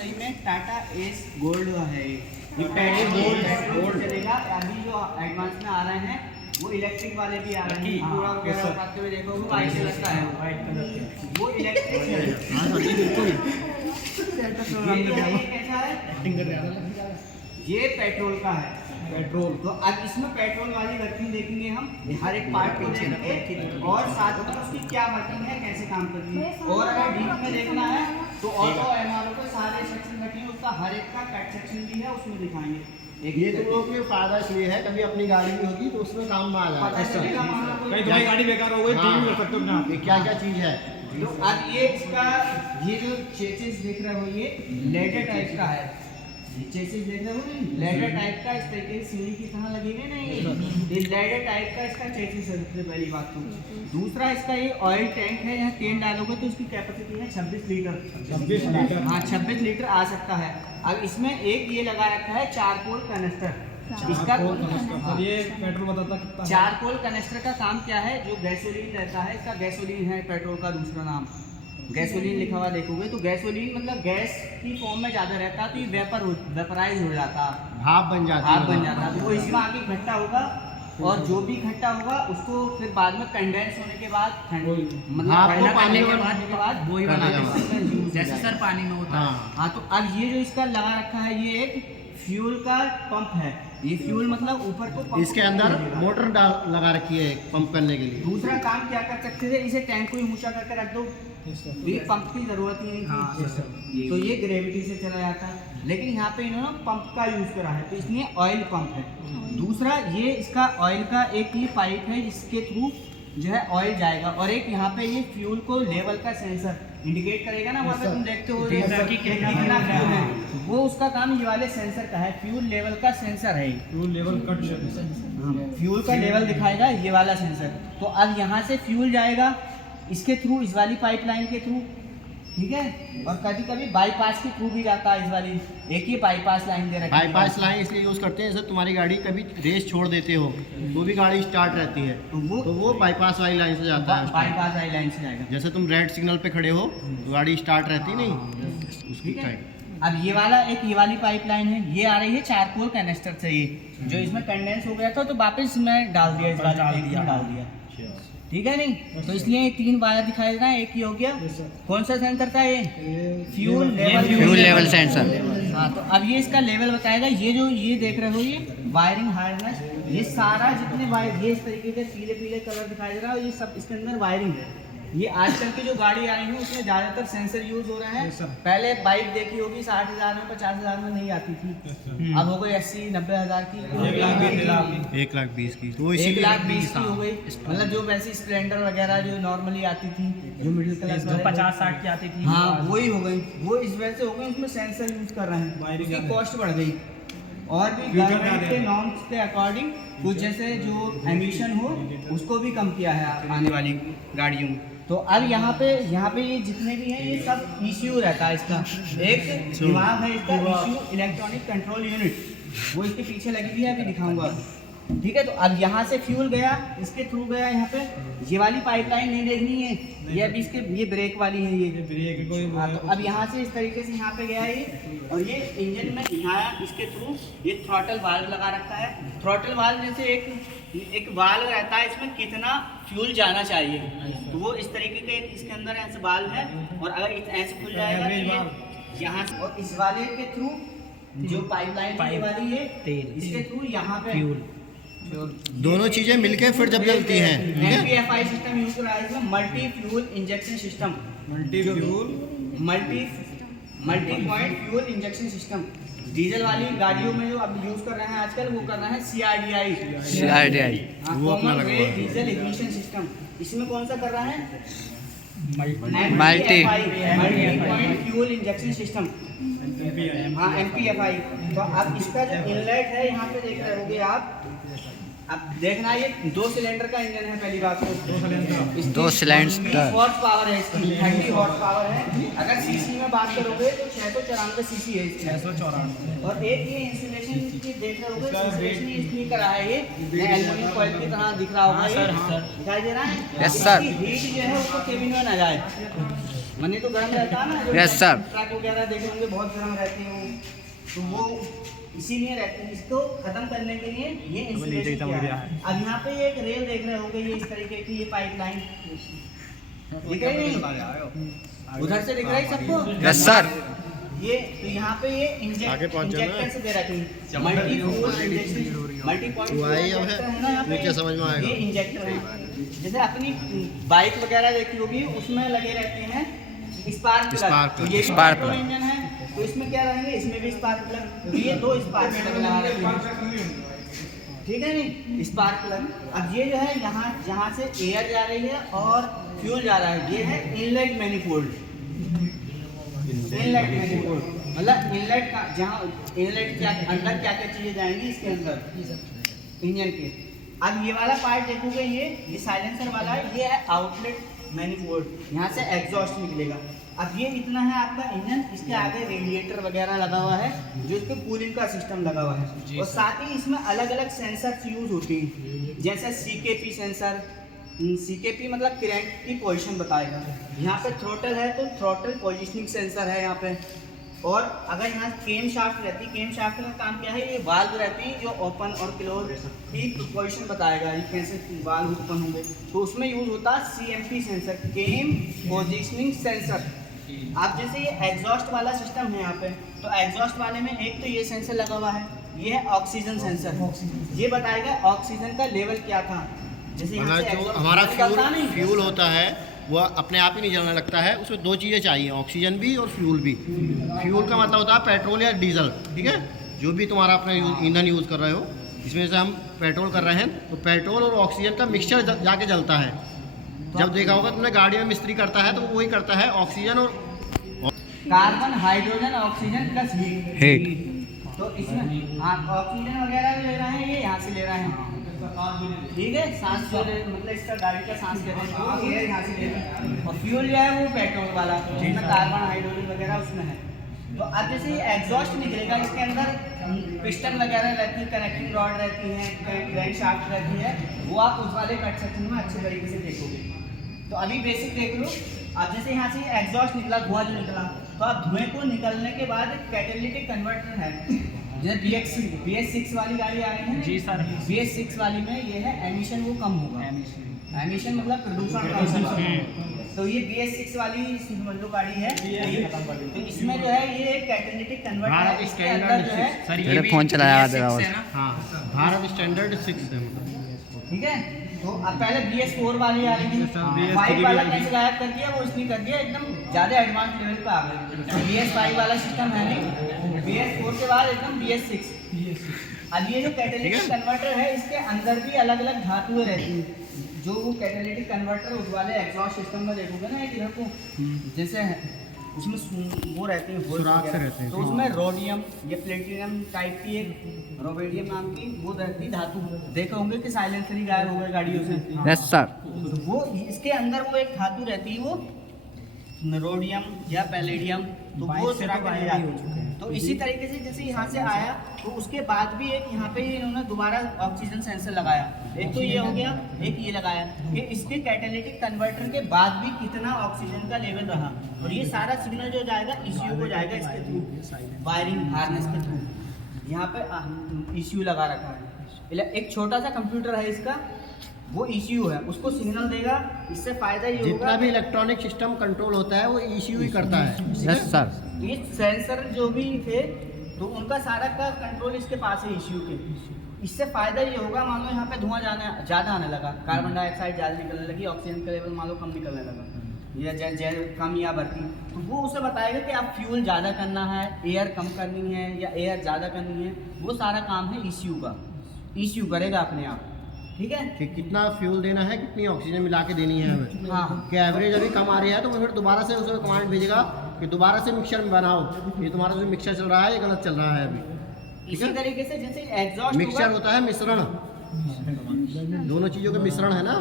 सही में Tata S gold है। ये पेट्रोल गोल्ड चलेगा। अभी जो एडवांस में आ रहे हैं वो इलेक्ट्रिक वाले भी आ रहे हैं। पूरा वगैरह उठाते हुए देखो वो वाइट कलर का है, वो इलेक्ट्रिक है। ये कैसा है? ये पेट्रोल का है। पेट्रोल तो अब इसमें पेट्रोल वाली वर्किंग देखेंगे हम, हर एक पार्ट को देखेंगे और साथ में उसकी क्या वर्किंग है, कैसे काम करती है। और अगर डीप में देखना है तो ऑटो एमआरओ के सारे सेक्शन रखेंगे, उसका हर एक का कट सेक्शन भी है, उसमें दिखाएंगे। ये तुम लोगों के फायदा इसलिए है, कभी अपनी गाड़ी भी होगी तो उसमें काम में आ जाएगा। कहीं तुम्हारी गाड़ी बेकार हो गई तो भी कर सकते हो अपने आप। क्या क्या चीज़ है। तो अब ये इसका ये जो चेसिस देख रहे हो ये लेडर टाइप का है। ये चेसिस देख रहे हो लेडर टाइप का, इस तरीके से सीढ़ी की तरह लगेगा ना ये लेडर टाइप का इसका चेसिस है। सबसे पहली बात तो दूसरा इसका ये ऑयल टैंक है, यहाँ तेल डालोगे तो इसकी कैपेसिटी है 26 लीटर। 26 लीटर, हाँ 26 लीटर आ सकता है। अब इसमें एक ये लगा रखा है चारकोल कनेक्टर। इसका ये पेट्रोल बताता कितना। चारकोल कनेक्टर का काम क्या है? जो गैसोलीन रहता है, इसका गैसोलीन है पेट्रोल का दूसरा नाम। गैसोलीन लिखा हुआ देखोगे तो गैसोलीन मतलब गैस की फॉर्म में ज़्यादा रहता है तो ये वेपराइज हो जाता है, भाप बन जाता है। तो वो इसमें आगे इकट्ठा होगा और जो भी इकट्ठा होगा उसको फिर बाद में कंडेंस होने के बाद मतलब पानी के बाद वही वाला जैसे सर पानी में होता है। हाँ तो अब ये जो इसका लगा रखा है ये एक फ्यूल का पंप है। ये फ्यूल मतलब ऊपर को पंप इसके अंदर मोटर डाल लगा रखी है पंप करने के लिए। दूसरा काम क्या कर सकते थे, इसे टैंक को ही ऊंचा करके रख दो, ये पंप की जरूरत ही नहीं थी। तो ये ग्रेविटी से चला जाता है, लेकिन यहाँ पे इन्होंने पंप का यूज करा है तो इसलिए ऑयल पंप है। दूसरा ये इसका ऑयल का एक ये पाइप है जिसके थ्रू जो है ऑयल जाएगा, और एक यहाँ पे ये फ्यूल को लेवल का सेंसर इंडिकेट करेगा ना, वहाँ पे तुम देखते हो कितना फ्यूल है, वो उसका काम ये वाले सेंसर का है। फ्यूल लेवल का सेंसर है, फ्यूल लेवल कट फ्यूल का लेवल दिखाएगा ये वाला सेंसर। तो अब यहाँ से फ्यूल जाएगा इसके थ्रू, इस वाली पाइपलाइन के थ्रू, ठीक है। और कभी कभी बाईपास के थ्रू भी जाता है, इस वाली एक ही बाईपास लाइन दे रखी है। बाईपास लाइन इसलिए यूज़ करते हैं जैसे तुम्हारी गाड़ी कभी रेस छोड़ देते हो तो भी गाड़ी स्टार्ट रहती है तो वो बाईपास वाली लाइन से जाता है। बाईपास वाली लाइन से जाएगा। जैसे तुम रेड सिग्नल पे खड़े हो तो गाड़ी स्टार्ट रहती नहीं, उसकी टाइप। अब ये वाला एक ये वाली पाइपलाइन है, ये आ रही है चारकोल कैनेस्टर से, ये जो इसमें कंडेंस हो गया था तो वापस मैं डाल दिया, इस वाले डाल दिया, ठीक है नहीं। तो इसलिए 3 वायर दिखाई दे रहा है, एक ही हो गया। कौन सा सेंसर था ये? Fuel level sensor. हाँ तो अब ये इसका लेवल बताएगा। ये जो ये देख रहे हो ये वायरिंग हार्नेस, ये सारा जितने वायर ये इस तरीके से पीले पीले कलर दिखाई दे रहा है, ये सब इसके अंदर वायरिंग है। ये आजकल की जो गाड़ी आ रही है उसमें ज़्यादातर सेंसर यूज हो रहा है। पहले बाइक देखी होगी 60,000 में 50,000 में नहीं आती थी, अब हो गई 80-90 हज़ार की, 1,20,000 की, तो 1,20,000 की हो गई। मतलब जो वैसी स्प्लेंडर वगैरह जो नॉर्मली आती थी, जो मिडिल क्लास जो 50-60 की आती थी, हाँ वही हो गई, वो इस वजह से हो गई। उसमें सेंसर यूज कर रहे हैं, उसकी कॉस्ट बढ़ गई। और भी गवर्नमेंट के नॉर्म्स के अकॉर्डिंग कुछ जैसे जो एमिशन हो उसको भी कम किया है आने वाली गाड़ियों में। तो अब यहाँ पे ये जितने भी हैं ये सब ECU रहता है। इसका एक दिमाग है, इसका ECU इलेक्ट्रॉनिक कंट्रोल यूनिट, वो इसके पीछे लगी हुई है, अभी दिखाऊंगा, ठीक है। तो अब यहाँ से फ्यूल गया, इसके थ्रू गया यहाँ पे। ये वाली पाइपलाइन नहीं देखनी है, ये अभी इसके ये ब्रेक वाली है, ये ब्रेक कोई। तो अब यहाँ से इस तरीके से यहाँ पे गया ये, और ये इंजन में यहाँ इसके थ्रू ये थ्रॉटल वाल्व लगा रखा है। थ्रॉटल वाल्व जैसे एक वाल्व रहता है, इसमें कितना फ्यूल जाना चाहिए, तो वो इस तरीके के इसके अंदर ऐसे वाल्व है, और अगर ऐसे खुल जाएगा तो यहाँ से, और इस वाले के थ्रू जो पाइपलाइन वाली है तेल, इसके थ्रू यहाँ पे दोनों चीजें मिलके फिर जब जलती हैं, MPFI सिस्टम यूज कर रहा है इसमें, multi fuel injection system, multi point fuel injection system. Diesel वाली गाड़ियों में जो अब यूज कर रहे हैं आजकल, वो कर रहे हैं CRDI, common rate diesel ignition system. इसमें कौन सा कर रहा है? Multi point fuel injection system, हाँ MPFI। तो अब इसका जो इनलेट है यहाँ पे देख रहे होगे आप, अब देखना ये 2 सिलेंडर का इंजन है। पहली बात तो 2 सिलेंडर हॉर्स पावर है इसकी, 30 हॉर्स पावर है। अगर सीसी में बात करोगे तो 694 सीसी है इसकी, 694। और एक ये इंसुलेशन की देख रहे होगे, इंसुलेशन इसमें करा है, ये एल्युमिनियम फॉइल की तरह दिख रहा होगा, सर दिखाई दे रहा है। Yes sir. हीट जो है उसको केबिन में ना जाए, मनी तो गर्म रहता है ना, जो Yes, sir. ट्रक वगैरह देखे होंगे बहुत गर्म रहती है वो, तो वो इसीलिए रहती है। इसको खत्म करने के लिए ये इंस्टॉलेशन किया है। अब यहाँ पे एक रेल देख रहे होंगे, ये इस तरीके की ये पाइपलाइन दिख रही नहीं, उधर से दिख रहा है सबको। Yes sir. ये तो यहाँ पे ये इंजेक्टर से दे रखी है, मल्टी पॉइंट है ना यहाँ पे, नीचे समझ में आएगा। ये इंजेक्टर है। जैसे अपनी बाइक वगैरह देखी होगी उसमें लगे रहते हैं स्पार्क प्लग, तो ये Spark पेट्रोल plug। इंजन है, तो इसमें क्या रहेंगे, इसमें भी स्पार्क प्लग, तो ये 2 स्पार्क प्लग लगा रखे हैं, ठीक है नहीं, स्पार्क प्लग। अब ये जो है यहाँ से एयर जा रही है और फ्यूल जा रहा है, ये है इनलेट मैनिफोल्ड। इनलेट मैनिफोल्ड मतलब इनलेट का, जहाँ इनलेट क्या अंदर क्या क्या चीज़ें जाएंगी इसके अंदर इंजन के। अब ये वाला पार्ट देखोगे, ये साइलेंसर वाला है, ये है आउटलेट मैनिफोल्ड, यहाँ से एग्जॉस्ट निकलेगा। अब ये इतना है आपका इंजन, इसके आगे रेडिएटर वगैरह लगा हुआ है जो इस पे कूलिंग का सिस्टम लगा हुआ है, और साथ ही इसमें अलग अलग सेंसर्स यूज होती हैं, जैसे CKP सेंसर। CKP मतलब क्रैंक की पोजीशन बताएगा। यहाँ पे थ्रोटल है तो थ्रोटल पोजीशनिंग सेंसर है यहाँ पे, और अगर यहाँ केम शाफ्ट रहती है, केम शाफ्ट का काम क्या है, ये वाल्व रहती है जो ओपन और क्लोज की पोजीशन बताएगा, ये कैसे वाल्व ओपन होंगे, तो उसमें यूज होता है CMP सेंसर, केम पोजीशनिंग सेंसर। आप जैसे ये एग्जॉस्ट वाला सिस्टम है यहाँ पे, तो एग्जॉस्ट वाले में एक तो ये सेंसर लगा हुआ है, ये है ऑक्सीजन सेंसर, ये बताएगा ऑक्सीजन का लेवल क्या था। जैसे यहाँ से अगर जो exhaust हमारा निकलता नहीं, फ्यूल होता है वो अपने आप ही नहीं जलने लगता है, उसमें 2 चीज़ें चाहिए, ऑक्सीजन भी और फ्यूल भी। फ्यूल का मतलब होता है पेट्रोल या डीजल, ठीक है, जो भी तुम्हारा अपना ईंधन यूज़ कर रहे हो, इसमें से हम पेट्रोल कर रहे हैं तो पेट्रोल और ऑक्सीजन का मिक्सचर जाके जलता है। जब देखा होगा तुमने गाड़ी में मिस्त्री करता है तो वही करता है, ऑक्सीजन और carbon hydrogen oxygen plus heat. तो इसमें हाँ ऑक्सीजन वगैरह भी ले रहे हैं, ये यहाँ से ले रहे हैं, ठीक है, सांस जो मतलब इसका गाड़ी का सांस ले रहे हैं तो एयर यहाँ से ले रहे हैं, और फ्यूल जो है वो पेट्रोल वाला जिसमें कार्बन हाइड्रोजन वगैरह उसमें है। तो अब जैसे ये एग्जॉस्ट निकलेगा, इसके अंदर पिस्टन वगैरह रहती है, कनेक्टिंग रॉड रहती है, क्रैंक शाफ्ट रहती है, वो आप उस वाले कट सेक्शन में अच्छे तरीके से देखोगे। तो अभी बेसिक देख लो। अब जैसे यहाँ से एग्जॉस्ट निकला, धुआं जो निकला, तो अब धुएं को निकलने के बाद कैटेलिटिक कन्वर्टर है, जैसे BS6 वाली गाड़ी आ रही है जी सर। BS6 वाली में ये है एमिशन वो कम होगा, एमिशन मतलब प्रदूषण कम होगा। तो ये BS6 वाली समझ लो गाड़ी है, तो इसमें जो है ये एक कैटेलिटिक कन्वर्टर है, इसके अंदर जो है मेरे फोन चलाया हाँ भारत स्टैंडर्ड 6 है, ठीक है। तो अब पहले BS4 वाली आ रही है, 5 वाला कैसे गायब कर दिया, वो इसने कर दिया एकदम ज़्यादा एडवांस लेवल पे आ गए। BS5 वाला सिस्टम है नहीं, BS4 के बाद एकदम BS6। अब ये जो कैटेलिटिक कन्वर्टर है, इसके अंदर भी अलग अलग धातुएं रहती हैं, जो वो कैटेलिटिक कन्वर्टर उस वाले एग्जॉस्ट सिस्टम में देखोगे ना, एक इधर को जैसे उसमें वो रहती है सुराख से रहते हैं, तो उसमें रोडियम या प्लेटिनम टाइप की एक रोबेडियम नाम की वो रहती धातु, देखे होंगे कि साइलेंसर ही गायब हो गए गाड़ियों से। Yes sir. तो वो इसके अंदर वो एक धातु रहती है, वो रोडियम या पैलेडियम, तो वो चुरा के ले जाते हैं। तो इसी तरीके से जैसे यहाँ से आया, तो उसके बाद भी एक यहाँ पे इन्होंने दोबारा ऑक्सीजन सेंसर लगाया, एक तो ये हो गया, एक ये लगाया कि इसके कैटेलिटिक कन्वर्टर के बाद भी कितना ऑक्सीजन का लेवल रहा, और ये सारा सिग्नल जो जाएगा ECU को जाएगा इसके थ्रू, वायरिंग हार्नेस के थ्रू। यहाँ पे ECU लगा रखा है, एक छोटा सा कंप्यूटर है इसका, वो ECU है, उसको सिग्नल देगा। इससे फायदा ये होगा, जितना भी इलेक्ट्रॉनिक सिस्टम कंट्रोल होता है वो ECU ही करता है। Yes sir. ये सेंसर जो भी थे तो उनका सारा का कंट्रोल इसके पास है ECU के। इससे फायदा ये होगा, मान लो यहाँ पे धुआं ज़्यादा आने लगा, कार्बन डाइऑक्साइड ज़्यादा निकलने लगी, ऑक्सीजन का लेवल मान लो कम निकलने लगा, या कम या बढ़ती, तो वो उसे बताएगा कि आप फ्यूल ज़्यादा करना है, एयर कम करनी है या एयर ज़्यादा करनी है, वो सारा काम है ECU का, ECU करेगा अपने आप, ठीक है। कि कितना फ्यूल देना है, कितनी ऑक्सीजन मिला के देनी है हमें, हाँ, कि एवरेज अभी कम आ रही है तो वो फिर दोबारा से उसे कमांड भेजेगा कि दोबारा से मिक्सचर बनाओ, ये तुम्हारा जो मिक्सचर चल रहा है ये गलत चल रहा है अभी। इसी तरीके से जैसे एग्जॉस्ट मिक्सचर होता है मिश्रण, दोनों चीज़ों का मिश्रण है ना,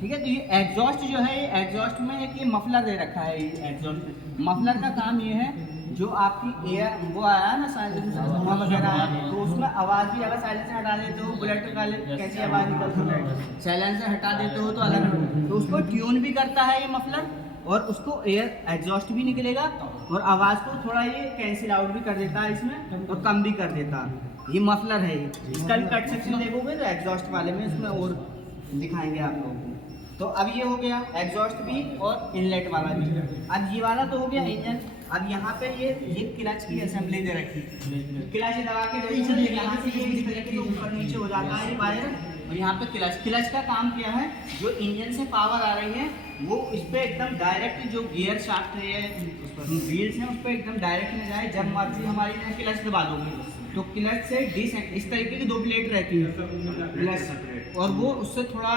ठीक है। तो ये एग्जॉस्ट जो है, ये एग्जॉस्ट में एक ये मफलर दे रखा है, ये एग्जॉस्ट मफलर का काम ये है, जो आपकी एयर वो आया ना साइलेंसर धुआं वगैरह आया, तो उसमें आवाज़ भी अगर साइलेंसर हटा देते हो, बुलेट वाले कैसी आवाज़ निकलती है, साइलेंसर हटा देते हो तो अलग, तो उसको ट्यून भी करता है ये मफलर, और उसको एयर एग्जॉस्ट भी निकलेगा और आवाज़ को थोड़ा ये कैंसिल आउट भी कर देता है इसमें और कम भी कर देता है। ये मफलर है ये, इसका भी कट सेक्शन देखोगे तो एग्जॉस्ट वाले में इसमें और दिखाएंगे आप लोगों को। तो अब ये हो गया एग्जॉस्ट भी और इनलेट वाला भी। अब ये वाला तो हो गया इंजन। अब यहाँ पे ये क्लच की असेंबली दे रखी, क्लच दबा के यहाँ से ये इस तरीके से ऊपर नीचे हो जाता है ये वायर, और यहाँ पे क्लच का काम क्या है, जो इंजन से पावर आ रही है वो इस पर एकदम डायरेक्ट जो गियर शाफ्ट है व्हील्स हैं उस पर एकदम डायरेक्ट में जाए। जब मर्जी हमारी क्लच दबा दोगे तो क्लच से इस तरीके की 2 प्लेट रहती है क्लच, और वो उससे थोड़ा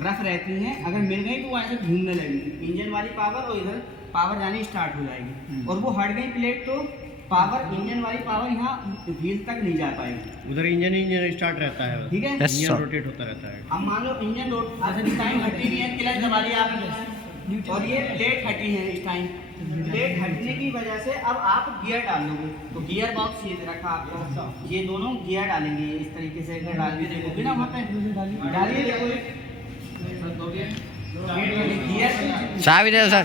रफ रहती हैं। अगर मिल गई तो वो ऐसे घूमने लगेगी, इंजन वाली पावर और इधर पावर जानी स्टार्ट हो जाएगी। और वो हट गई प्लेट तो पावर, इंजन वाली पावर यहाँ व्हील तक नहीं जा पाएगी, उधर इंजन स्टार्ट रहता है, ठीक है, इंजन रोटेट होता रहता है। अब मान लो इंजन इस टाइम हटी हुई है, क्लच दबा दिया आपने और ये प्लेट हटी है इस टाइम, प्लेट हटने की वजह से अब आप गियर डाल लोगे तो गियर बॉक्स ये रखा आपको, ये दोनों गियर डालेंगे इस तरीके से डाल के देखोगे ना, वहाँ पे डालिए देखोगे साहब इधर सर।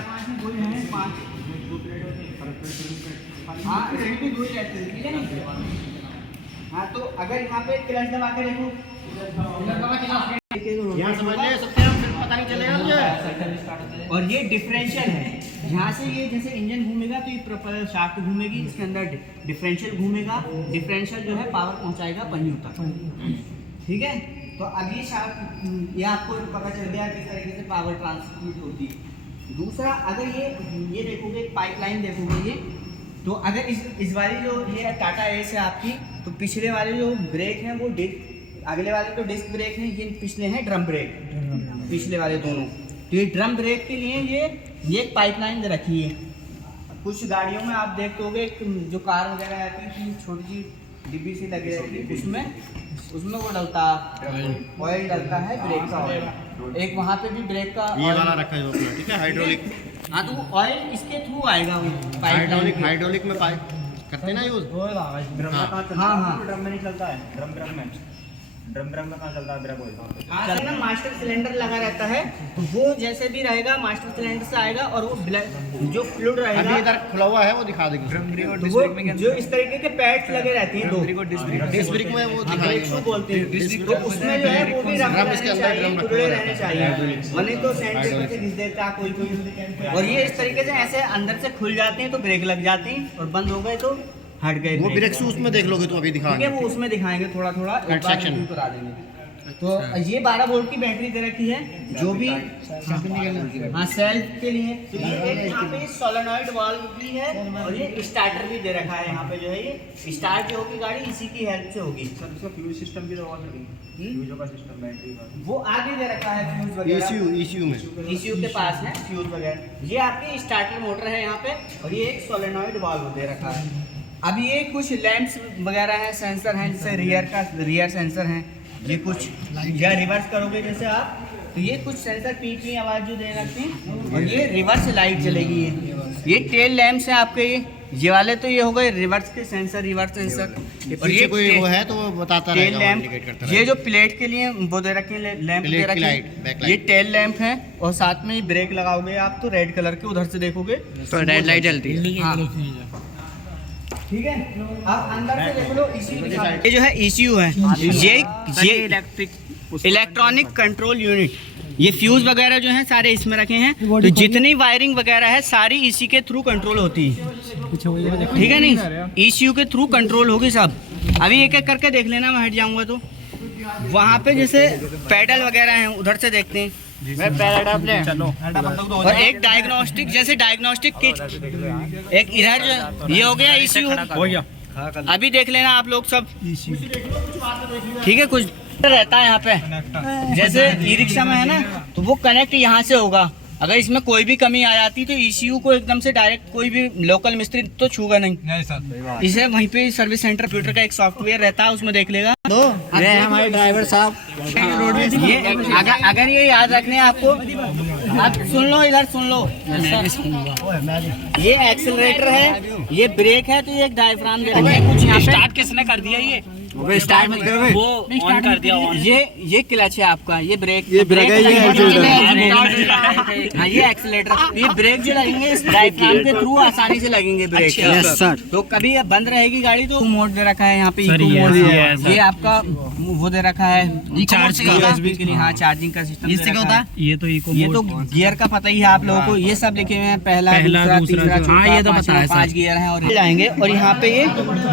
हाँ भी 2 रहते हैं, ठीक है ना। हाँ तो अगर यहाँ पे क्लच दबा के देखो, यहाँ समझ ले सकते हैं, फिर पता नहीं चलेगा मुझे। और ये डिफरेंशियल है, यहाँ से ये जैसे इंजन घूमेगा तो ये प्रोपेलर शाफ्ट घूमेगी, इसके अंदर डिफरेंशियल घूमेगा, डिफरेंशियल जो है पावर पहुँचाएगा पहियों तक, ठीक है। तो अब ये शाफ्ट, ये आपको पता चल गया किस तरीके से पावर ट्रांसमिट होती है। दूसरा, अगर ये देखोगे पाइपलाइन देखोगे ये, तो अगर इस वाली जो ये टाटा एस है आपकी, तो पिछले वाले जो ब्रेक हैं वो अगले वाले तो डिस्क ब्रेक हैं, ये पिछले हैं ड्रम ब्रेक, पिछले वाले दोनों। तो ये ड्रम ब्रेक के लिए ये एक पाइपलाइन दे रखी है। कुछ गाड़ियों में आप देखते होगे जो कार वगैरह आती है छोटी सी डिब्बी सी लगी रहती है, उसमें वो डलता ऑयल डलता है, ब्रेक का ऑयल। एक वहाँ पे भी ब्रेक का ये वाला रखा है, ठीक है, हाइड्रोलिक। हाँ तो वो ऑयल इसके थ्रू आएगा, वो हाइड्रोलिक में पाइप करते ना यूज। हाँ ड्रम में नहीं चलता है, ड्रम में कहाँ चलता है ब्रेक ऑयल। हाँ ना, मास्टर सिलेंडर लगा रहता है, तो वो जैसे भी रहेगा मास्टर सिलेंडर से आएगा, और वो जो फ्लूइड अभी रहेगा इधर खुला हुआ है, वो दिखा देगी। तो वो जो इस तरीके के पैड्स लगे रहती हैं, 2 डिस्क ब्रेक में वो ब्रेक बोलते हैं, तो उसमें जो है वो भी ड्रम इसके अंदर ड्रम खुले रहने चाहिए, वरना तो सेंटर से घिस देता कोई। और ये इस तरीके से ऐसे अंदर से खुल जाते हैं तो ब्रेक लग जाते हैं, और बंद हो गए तो हट गए। वो ब्रेक शूज में देख लोगे तो अभी दिखा, ठीक है, वो उसमें दिखाएंगे थोड़ा सेक्शन करा देंगे। तो ये 12 वोल्ट की बैटरी दे रखी है, जो भी हाँ सेल्फ के लिए। तो ये एक यहाँ पे सोलेनॉइड वाल्व भी है, और ये स्टार्टर भी दे रखा है। यहाँ पे जो है ये स्टार्ट जो होगी गाड़ी इसी की हेल्प से होगी। सर इसका फ्यूज सिस्टम भी लगा सकते, फ्यूजों का सिस्टम बैटरी का वो आगे दे रखा है, फ्यूज वगैरह ECU में, ECU के पास है फ्यूज वगैरह। ये आपकी स्टार्टर मोटर है यहाँ पे, और ये एक सोलेनॉइड वाल्व दे रखा है। अब ये कुछ लैंप्स वगैरह हैं, सेंसर हैं, जैसे रियर सेंसर हैं, ये कुछ या रिवर्स करोगे जैसे आप, तो ये कुछ सेंसर पीप की आवाज़ जो दे रखते हैं, और ये रिवर्स लाइट चलेगी। ये टेल लैंप्स हैं आपके, ये वाले तो ये हो गए रिवर्स के सेंसर, रिवर्स सेंसर। और ये कोई वो है तो वो बताता टेल रहेगा, लैंप, इंडिकेट करता ये जो प्लेट के लिए वो दे रखे हैं, लैंप दे रखे हैं, ये टेल लैंप है। और साथ में ब्रेक लगाओगे आप तो रेड कलर के उधर से देखोगे तो रेड लाइट जलती है। हाँ ठीक है। अब अंदर से देख लो ECU, ये जो है ECU है, ये इलेक्ट्रॉनिक कंट्रोल यूनिट। ये फ्यूज वगैरह जो हैं सारे इसमें रखे हैं, तो जितनी वायरिंग वगैरह है सारी इसी के थ्रू कंट्रोल होती है, ठीक है नहीं, ECU के थ्रू कंट्रोल होगी सब। अभी एक एक करके देख लेना, मैं हट जाऊंगा तो। वहाँ पे जैसे पैडल वगैरह हैं, उधर से देखते हैं। और एक डायग्नोस्टिक, जैसे डायग्नोस्टिक किट, एक इधर जो ये हो गया ECU, अभी देख लेना आप लोग सब, ठीक है। कुछ रहता है यहाँ पे, जैसे ई रिक्शा में है ना, तो वो कनेक्ट यहाँ से होगा। अगर इसमें कोई भी कमी आ जाती तो ECU को एकदम से डायरेक्ट कोई भी लोकल मिस्त्री तो छूगा नहीं सर। इसे वहीं पे सर्विस सेंटर कंप्यूटर का एक सॉफ्टवेयर रहता है, उसमें देख लेगा। तो ये हमारे ड्राइवर साहब, ये अगर ये याद रखने आपको, आप सुन लो, इधर सुन लो, ये एक्सेलरेटर है, ये ब्रेक है, तो ये एक डायफ्राम दे रखा है। कुछ यहाँ पे स्टार्ट किसने कर दिया ये? वो स्टार्ट मत करो भाई। वो ऑन कर दिया ऑन। ये क्लच है आपका, ये ब्रेक, ये ब्रेक है, ये हाँ ये एक्सीलेटर। ये ब्रेक जो लगेंगे इस डायफ्राम के थ्रू आसानी से लगेंगे ब्रेक। Yes sir. तो कभी अब बंद रहेगी गाड़ी तो मोड दे रखा है यहाँ पे, इको मोड है। ये आपका वो दे रखा है चार्ज का, हाँ चार्जिंग का सिस्टम। इससे क्या होता है? ये तो इको ये तो गियर का पता ही है आप लोगों को, ये सब लिखे हुए हैं, पहला दूसरा तीसरा चौथा, हाँ, ये तो पता है 5 गियर हैं। और जाएंगे और यहाँ पे ये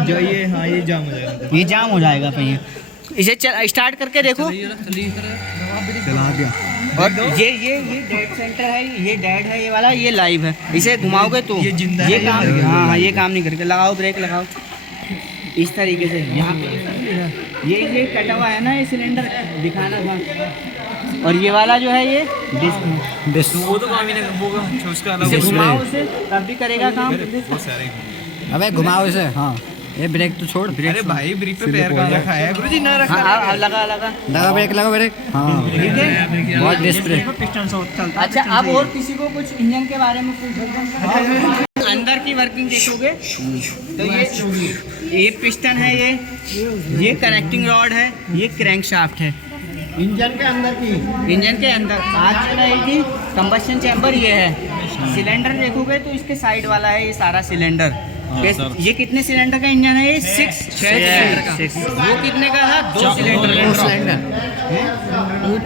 जो ये हाँ ये जाम हो जाएगा। ये जाम हो जाएगा पहिए। इसे स्टार्ट करके देखो। चला दिया। और ये डेड सेंटर है, ये डेड है ये वाला, ये लाइव है। इसे घुमाओगे तो ये जिंदा ये है, काम, ये हाँ ये काम नहीं करके। लगाओ ब्रेक लगाओ इस तरीके से। यहाँ पे ये कटा हुआ है ना, ये सिलेंडर दिखाना था। और ये वाला जो है ये डिस्क है। वो तो काम ही नहीं होगा, उसका अलग इसे घुमाओ उसे तब भी करेगा काम। अबे घुमाओ इसे। हाँ ये ब्रेक तो छोड़। अरे भाई ब्रेक पे पैर कहाँ रखा है गुरुजी? ना रखा हाँ अब लगा लगा ब्रेक लगा ब्रेक। हाँ ठीक है। बहुत डिस्प्ले। अच्छा अब और किसी को कुछ इंजन के बारे में कुछ अंदर की वर्किंग देखोगे तो ये पिस्टन है, ये कनेक्टिंग रॉड है, ये क्रैंक शाफ्ट है। इंजन के अंदर की, इंजन के अंदर आग चल रही थी, कंबस्शन चैम्बर ये है। सिलेंडर देखोगे तो इसके साइड वाला है ये सारा सिलेंडर। ये कितने सिलेंडर का इंजन है? ये 6 सिलेंडर का। वो कितने का था? 2 सिलेंडर।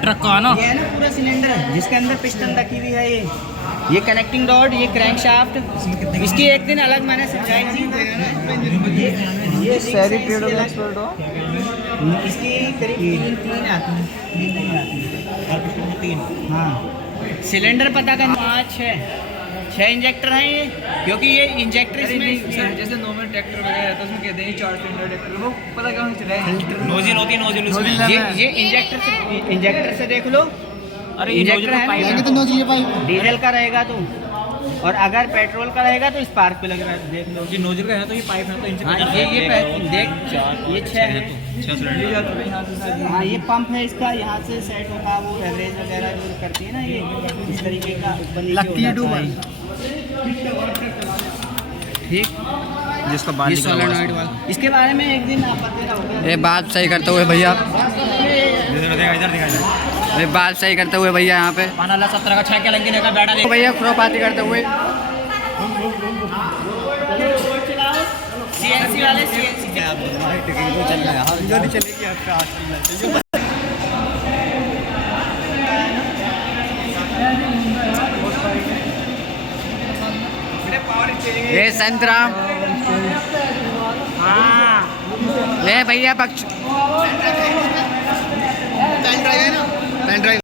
ट्रक का ना ये है ना पूरा सिलेंडर जिसके अंदर पिस्टन रखी हुई है। ये कनेक्टिंग रॉड, ये क्रैंक शाफ्ट। इसकी एक दिन अलग मैंने समझाई थी। ये सारी इसकी करीब 3 आती है। हाँ सिलेंडर पता करना। 5-6 इंजेक्टर हैं ये, क्योंकि ये इंजेक्टर इसमें जैसे नॉर्मल ट्रैक्टर वगैरह रहता है उसमें कहते हैं 4 सिलेंडर ट्रैक्टर, वो पता कहाँ से चला नोजल होती है, नोजल उसमें ये इंजेक्टर से देख लो। अरे इंजेक्टर है ना, डीजल का रहेगा तो, और अगर पेट्रोल का रहेगा तो स्पार्क पे लग रहा है। देख लो कि नोजल का है तो ये पाइप है तो इनसे हाँ, देख ये 6 है। 6 सिलेंडर। हाँ ये पंप है इसका, यहाँ से सेट होगा वो एवरेज वगैरह जो करती है ना, ये इस तरीके का लगती है डूबा। ठीक जिसका ये सोलेनॉइड वाला, इसके बारे में एक दिन आप बता रहे ये बात सही करते हुए भैया, इधर दिखा ये बात सही करते हुए भैया यहाँ पे 17 का 6 के लंकी का बैठा तो भैया खुरापाती करते हुए। CNC वाले CNC चलेगी आपका। ये संतराम। हाँ ये भैया पक्ष पेन ड्राइव है ना, पेन ड्राइव।